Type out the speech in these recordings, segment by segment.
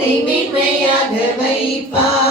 உன்னை மென்மையாக வைப்பார்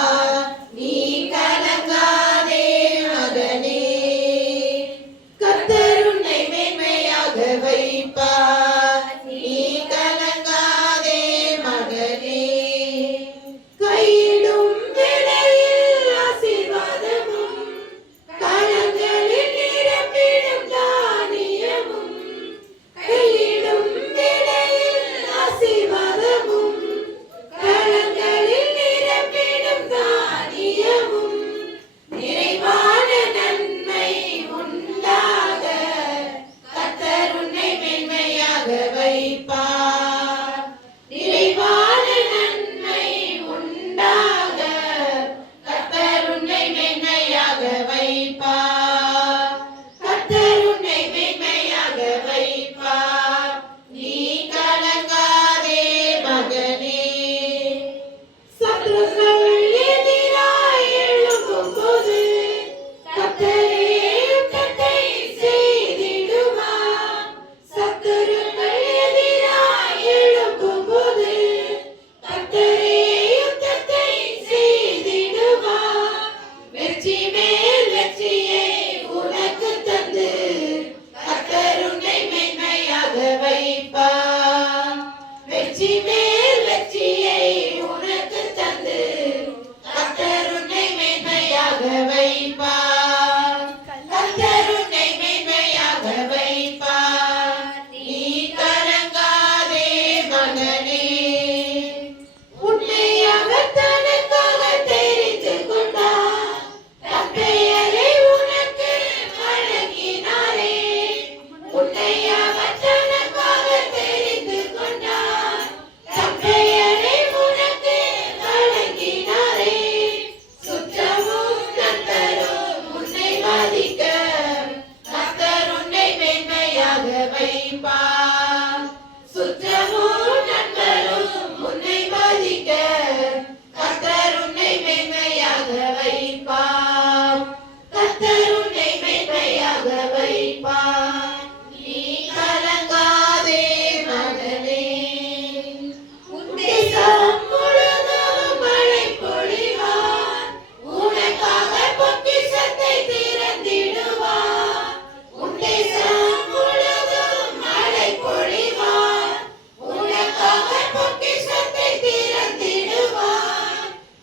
மேல் வெற்றியை